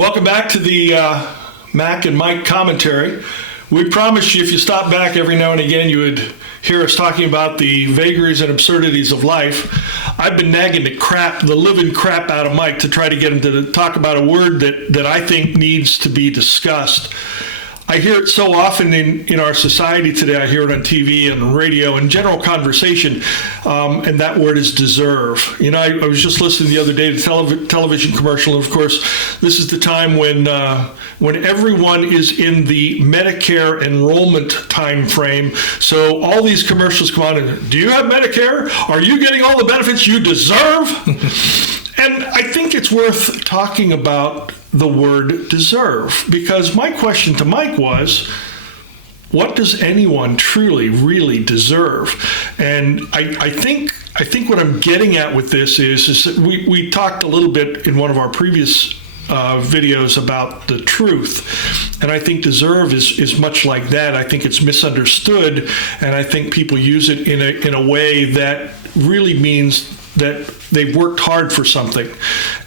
Welcome back to the Mac and Mike commentary. We promised you if you stop back every now and again, you would hear us talking about the vagaries and absurdities of life. I've been nagging the living crap out of Mike to try to get him to talk about a word that I think needs to be discussed. I hear it so often in our society today. I hear it on TV and radio and general conversation, and that word is deserve. You know, I was just listening the other day to television commercial, and of course, this is the time when everyone is in the Medicare enrollment time frame. So all these commercials come on and, do you have Medicare? Are you getting all the benefits you deserve? And I think it's worth talking about the word deserve, because my question to Mike was, what does anyone truly, really deserve? And I think what I'm getting at with this is that we talked a little bit in one of our previous videos about the truth, and I think deserve is much like that. I think it's misunderstood, and I think people use it in a way that really means that they've worked hard for something.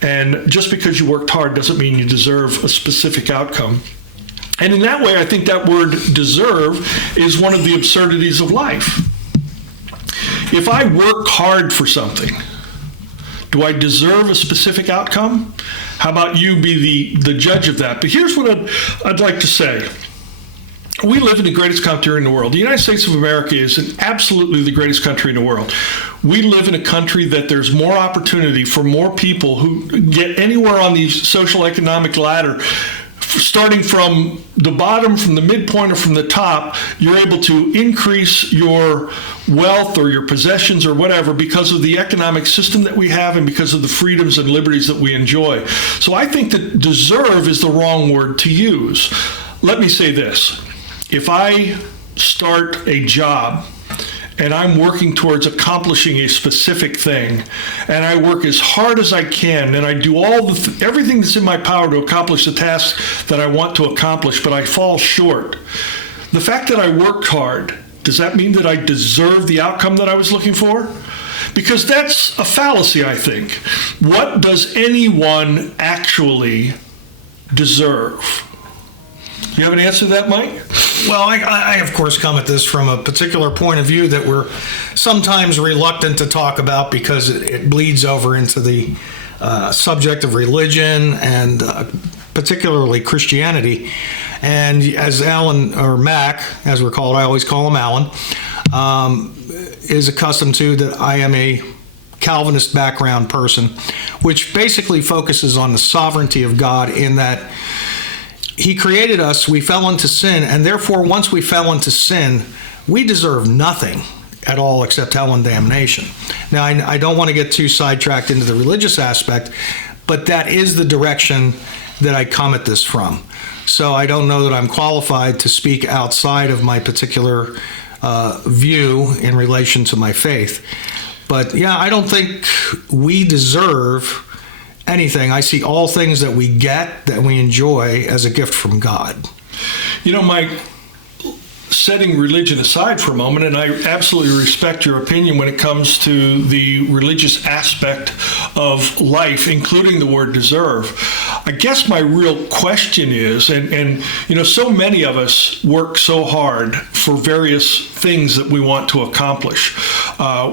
And just because you worked hard doesn't mean you deserve a specific outcome. And in that way, I think that word deserve is one of the absurdities of life. If I work hard for something, do I deserve a specific outcome? How about you be the judge of that? But here's what I'd like to say. We live in the greatest country in the world. The United States of America is absolutely the greatest country in the world. We live in a country that there's more opportunity for more people who get anywhere on the social economic ladder. Starting from the bottom, from the midpoint, or from the top, you're able to increase your wealth or your possessions or whatever because of the economic system that we have and because of the freedoms and liberties that we enjoy. So I think that deserve is the wrong word to use. Let me say this. If I start a job and I'm working towards accomplishing a specific thing, and I work as hard as I can, and I do everything that's in my power to accomplish the task that I want to accomplish, but I fall short, the fact that I worked hard, does that mean that I deserve the outcome that I was looking for? Because that's a fallacy, I think. What does anyone actually deserve? You have an answer to that, Mike? Well, I of course come at this from a particular point of view that we're sometimes reluctant to talk about because it bleeds over into the subject of religion and particularly Christianity. And as Alan, or Mac, as we're called, I always call him Alan, is accustomed to, that I am a Calvinist background person, which basically focuses on the sovereignty of God in that He created us, we fell into sin, and therefore once we fell into sin, we deserve nothing at all except hell and damnation. Now, I don't want to get too sidetracked into the religious aspect, but that is the direction that I come at this from. So I don't know that I'm qualified to speak outside of my particular view in relation to my faith. But yeah, I don't think we deserve anything. I see all things that we get, that we enjoy, as a gift from God. You know, Mike, setting religion aside for a moment, and I absolutely respect your opinion when it comes to the religious aspect of life, including the word deserve. I guess my real question is, and you know, so many of us work so hard for various things that we want to accomplish.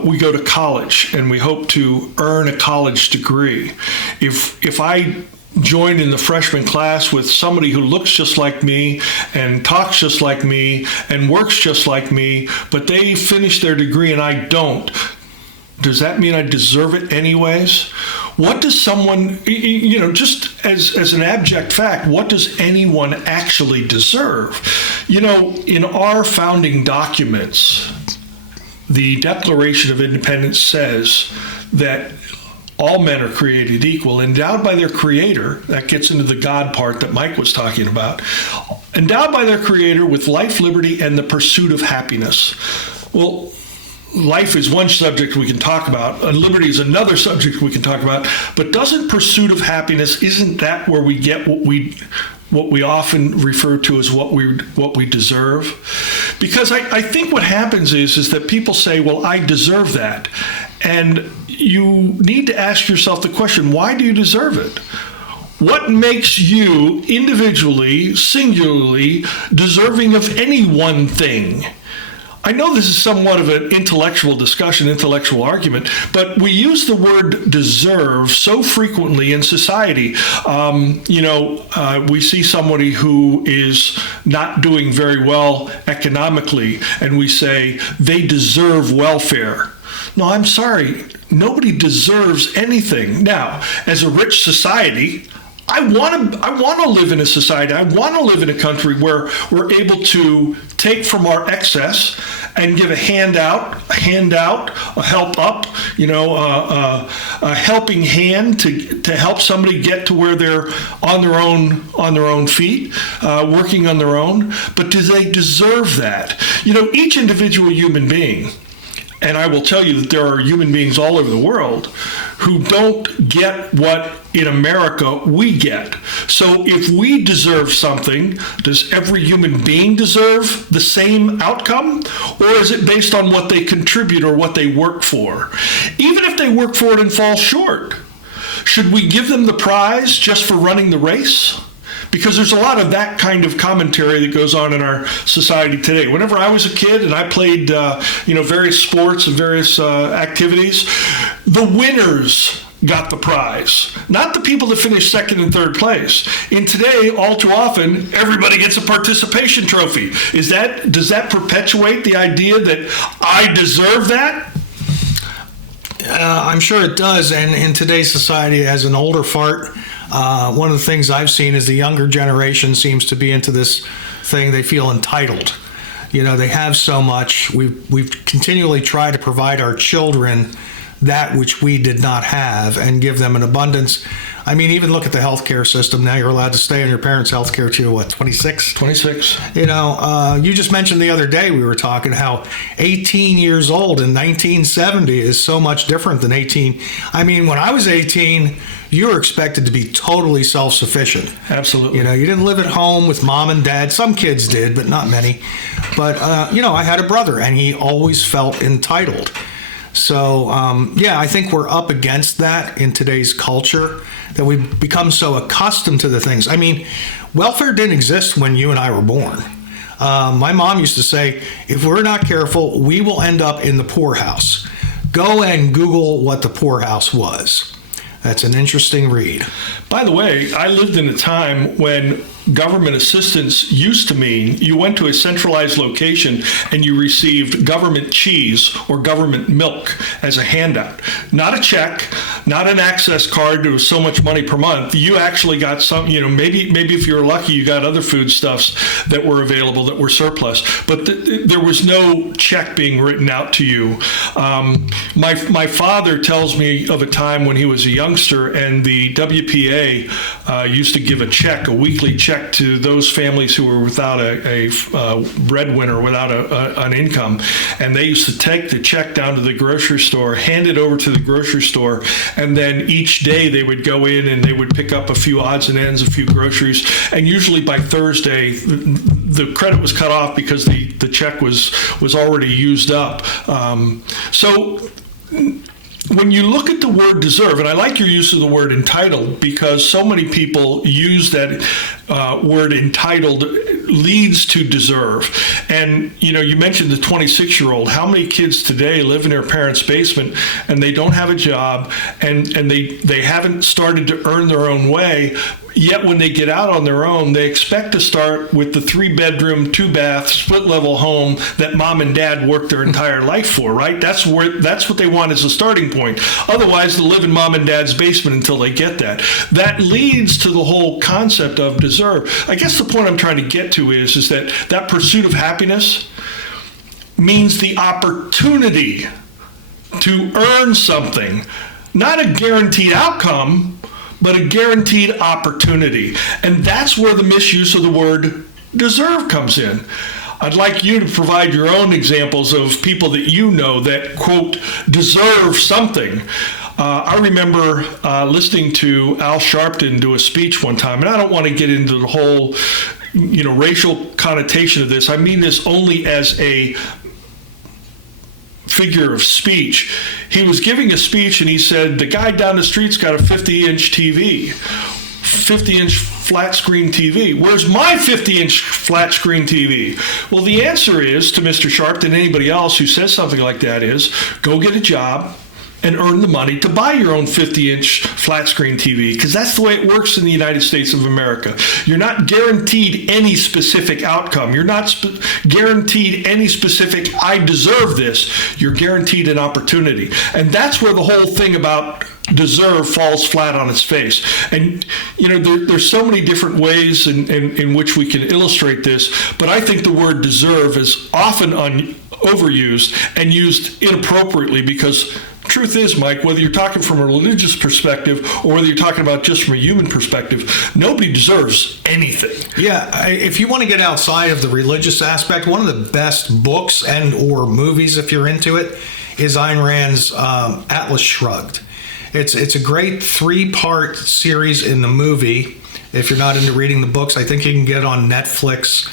We go to college and we hope to earn a college degree. If I join in the freshman class with somebody who looks just like me and talks just like me and works just like me, but they finish their degree and I don't, does that mean I deserve it anyways? What does someone, you know, just as an abject fact, what does anyone actually deserve? You know, in our founding documents, the Declaration of Independence says that all men are created equal, endowed by their Creator. That gets into the God part that Mike was talking about. Endowed by their Creator with life, liberty, and the pursuit of happiness. Well, life is one subject we can talk about, and liberty is another subject we can talk about. But doesn't pursuit of happiness, isn't that where we get what we often refer to as what we deserve? Because I think what happens is that people say, well, I deserve that. And you need to ask yourself the question, why do you deserve it? What makes you individually, singularly, deserving of any one thing? I know this is somewhat of an intellectual discussion, intellectual argument, but we use the word deserve so frequently in society. We see somebody who is not doing very well economically, and we say they deserve welfare. No, I'm sorry. Nobody deserves anything. Now, as a rich society, I want to live in a society. I want to live in a country where we're able to take from our excess and give a handout, a help up, a helping hand to help somebody get to where they're on their own feet, working on their own. But do they deserve that? Each individual human being. And I will tell you that there are human beings all over the world who don't get what in America we get. So if we deserve something, does every human being deserve the same outcome? Or is it based on what they contribute or what they work for? Even if they work for it and fall short, should we give them the prize just for running the race? Because there's a lot of that kind of commentary that goes on in our society today. Whenever I was a kid and I played, various sports and various activities, the winners got the prize, not the people that finished second and third place. And today, all too often, everybody gets a participation trophy. Does that perpetuate the idea that I deserve that? I'm sure it does. And in today's society, as an older fart, one of the things I've seen is the younger generation seems to be into this thing. They feel entitled. They have so much. We've continually tried to provide our children that which we did not have and give them an abundance. I mean, even look at the healthcare system. Now you're allowed to stay on your parents' healthcare till what, 26? 26. You just mentioned the other day we were talking how 18 years old in 1970 is so much different than 18. I mean, when I was 18, you were expected to be totally self-sufficient. Absolutely. You didn't live at home with mom and dad. Some kids did, but not many. But, I had a brother, and he always felt entitled. So, I think we're up against that in today's culture, that we've become so accustomed to the things. I mean, welfare didn't exist when you and I were born. My mom used to say, if we're not careful, we will end up in the poorhouse. Go and Google what the poorhouse was. That's an interesting read. By the way, I lived in a time when government assistance used to mean you went to a centralized location and you received government cheese or government milk as a handout. Not a check, not an access card to so much money per month. You actually got some, maybe if you were lucky, you got other foodstuffs that were available that were surplus. But there was no check being written out to you. My father tells me of a time when he was a youngster and the WPA used to give a weekly check to those families who were without a breadwinner, without an income. And they used to take the check down to the grocery store, hand it over to the grocery store, and then each day they would go in and they would pick up a few odds and ends, a few groceries. And usually by Thursday, the credit was cut off because the check was already used up. So when you look at the word deserve, and I like your use of the word entitled because so many people use that word entitled leads to deserve. And, you mentioned the 26-year-old. How many kids today live in their parents' basement and they don't have a job and they haven't started to earn their own way? Yet when they get out on their own, they expect to start with the 3-bedroom, 2-bath, split-level home that mom and dad worked their entire life for, right? That's what they want as a starting point. Otherwise, they'll live in mom and dad's basement until they get that. That leads to the whole concept of deserve. I guess the point I'm trying to get to is that pursuit of happiness means the opportunity to earn something, not a guaranteed outcome, but a guaranteed opportunity. And that's where the misuse of the word deserve comes in. I'd like you to provide your own examples of people that you know that, quote, deserve something. I remember listening to Al Sharpton do a speech one time, and I don't want to get into the whole, racial connotation of this. I mean this only as a figure of speech. He was giving a speech and he said, the guy down the street's got a 50-inch TV. 50-inch flat screen TV. Where's my 50-inch flat screen TV? Well, the answer is to Mr. Sharp and anybody else who says something like that is go get a job and earn the money to buy your own 50-inch flat screen TV, because that's the way it works in the United States of America. You're not guaranteed any specific outcome. You're not guaranteed any specific, I deserve this. You're guaranteed an opportunity. And that's where the whole thing about deserve falls flat on its face. And, there's so many different ways in which we can illustrate this, but I think the word deserve is often overused and used inappropriately, because truth is, Mike, whether you're talking from a religious perspective or whether you're talking about just from a human perspective, nobody deserves anything. Yeah, if you want to get outside of the religious aspect, one of the best books and or movies, if you're into it, is Ayn Rand's Atlas Shrugged. It's a great 3-part series in the movie. If you're not into reading the books, I think you can get it on Netflix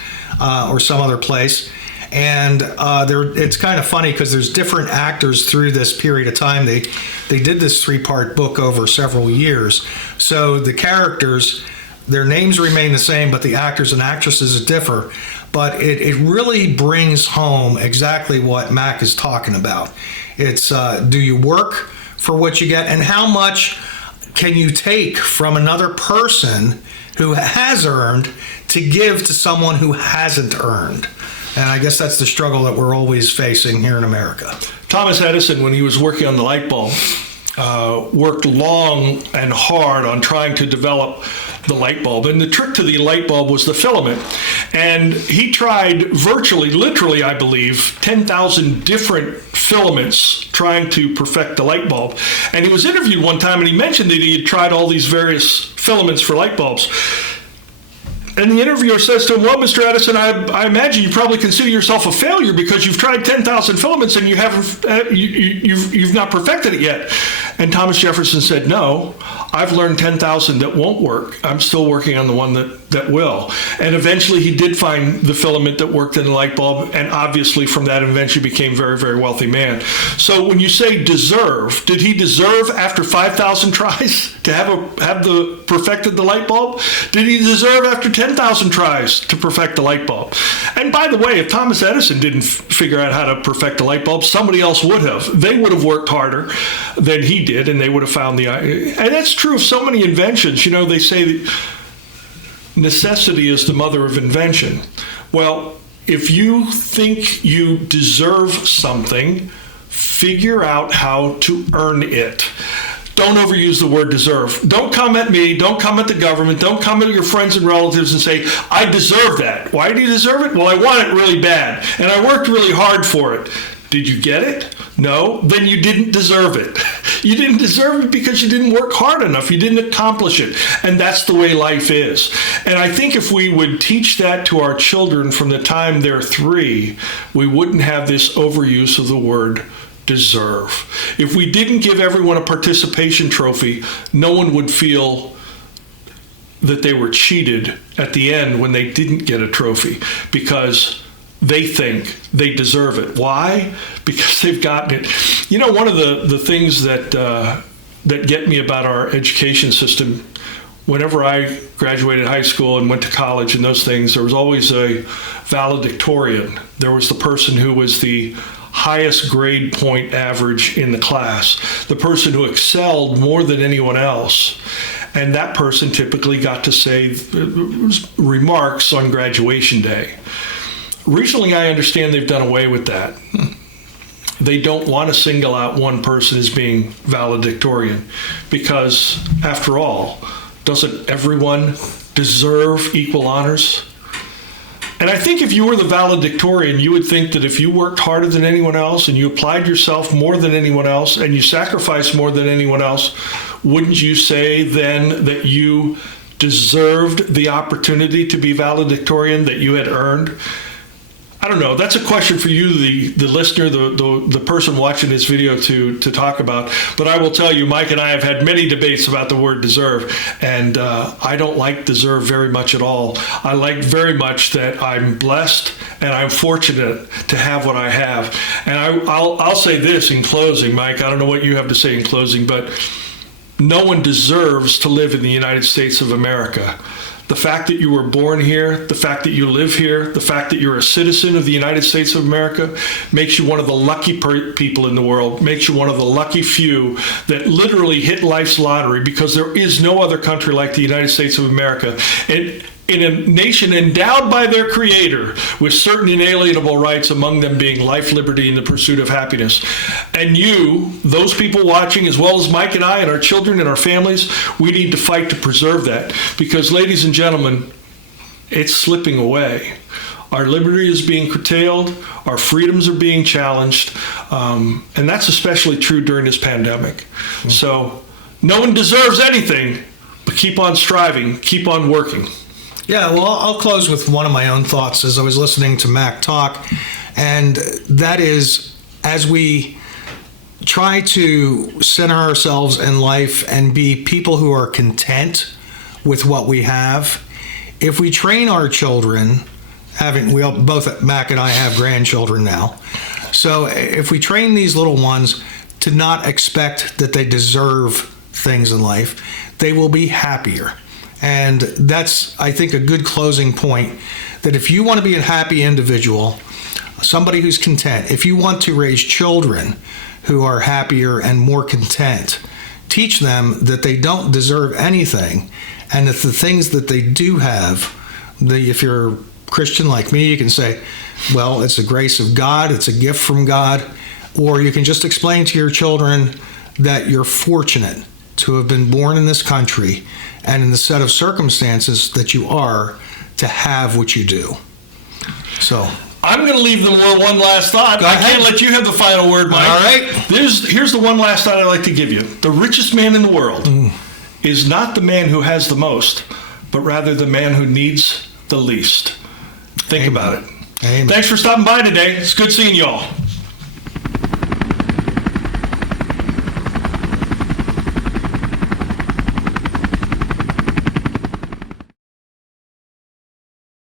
or some other place. And it's kind of funny because there's different actors through this period of time. They did this 3-part book over several years. So the characters, their names remain the same, but the actors and actresses differ. But it really brings home exactly what Mac is talking about. It's do you work for what you get, and how much can you take from another person who has earned to give to someone who hasn't earned? And I guess that's the struggle that we're always facing here in America. Thomas Edison, when he was working on the light bulb, worked long and hard on trying to develop the light bulb. And the trick to the light bulb was the filament. And he tried virtually, literally, I believe, 10,000 different filaments trying to perfect the light bulb. And he was interviewed one time and he mentioned that he had tried all these various filaments for light bulbs. And the interviewer says to him, well, Mr. Edison, I imagine you probably consider yourself a failure because you've tried 10,000 filaments and you've not perfected it yet. And Thomas Jefferson said, no, I've learned 10,000 that won't work. I'm still working on the one that will. And eventually he did find the filament that worked in the light bulb, and obviously from that invention became a very, very wealthy man. So when you say deserve, did he deserve after 5,000 tries to have perfected the light bulb? Did he deserve after 10,000 tries to perfect the light bulb? And by the way, if Thomas Edison didn't figure out how to perfect the light bulb, somebody else would have. They would have worked harder than he did, and they would have found and that's true of so many inventions. They say that necessity is the mother of invention. Well, if you think you deserve something, figure out how to earn it. Don't overuse the word deserve. Don't come at me, don't come at the government, don't come at your friends and relatives and say, I deserve that. Why do you deserve it? Well, I want it really bad, and I worked really hard for it. Did you get it? No? Then you didn't deserve it. You didn't deserve it because you didn't work hard enough. You didn't accomplish it. And that's the way life is. And I think if we would teach that to our children from the time they're 3, we wouldn't have this overuse of the word deserve. If we didn't give everyone a participation trophy, no one would feel that they were cheated at the end when they didn't get a trophy, because they think they deserve it. Why? Because they've gotten it. One of the things that get me about our education system, whenever I graduated high school and went to college and those things, there was always a valedictorian. There was the person who was the highest grade point average in the class, the person who excelled more than anyone else. And that person typically got to say remarks on graduation day. Recently, I understand they've done away with that. They don't want to single out one person as being valedictorian because, after all, doesn't everyone deserve equal honors? And I think if you were the valedictorian, you would think that if you worked harder than anyone else and you applied yourself more than anyone else and you sacrificed more than anyone else, wouldn't you say then that you deserved the opportunity to be valedictorian, that you had earned? I don't know. That's a question for you, the listener, the person watching this video to talk about. But I will tell you, Mike and I have had many debates about the word deserve, and I don't like deserve very much at all. I like very much that I'm blessed and I'm fortunate to have what I have. And I'll say this in closing, Mike. I don't know what you have to say in closing, but no one deserves to live in the United States of America. The fact that you were born here, the fact that you live here, the fact that you're a citizen of the United States of America makes you one of the lucky people in the world, makes you one of the lucky few that literally hit life's lottery, because there is no other country like the United States of America. And in a nation endowed by their creator with certain inalienable rights, among them being life, liberty, and the pursuit of happiness. And you, those people watching, as well as Mike and I and our children and our families, we need to fight to preserve that, because, ladies and gentlemen, it's slipping away. Our liberty is being curtailed, our freedoms are being challenged, and that's especially true during this pandemic. So no one deserves anything, but keep on striving, keep on working. Yeah, well, I'll close with one of my own thoughts as I was listening to Mac talk, and that is, as we try to center ourselves in life and be people who are content with what we have, if we train our children, both Mac and I have grandchildren now, so if we train these little ones to not expect that they deserve things in life, they will be happier. And that's, I think, a good closing point, that if you want to be a happy individual, somebody who's content, if you want to raise children who are happier and more content, teach them that they don't deserve anything, and that the things that they do have, if you're a Christian like me, you can say, well, it's the grace of God, it's a gift from God, or you can just explain to your children that you're fortunate to have been born in this country and in the set of circumstances that you are to have what you do. So I'm going to leave them with one last thought. I can't let you have the final word, Mike. All right. Here's the one last thought I'd like to give you. The richest man in the world is not the man who has the most, but rather the man who needs the least. Think about it. Amen. Thanks for stopping by today. It's good seeing you all.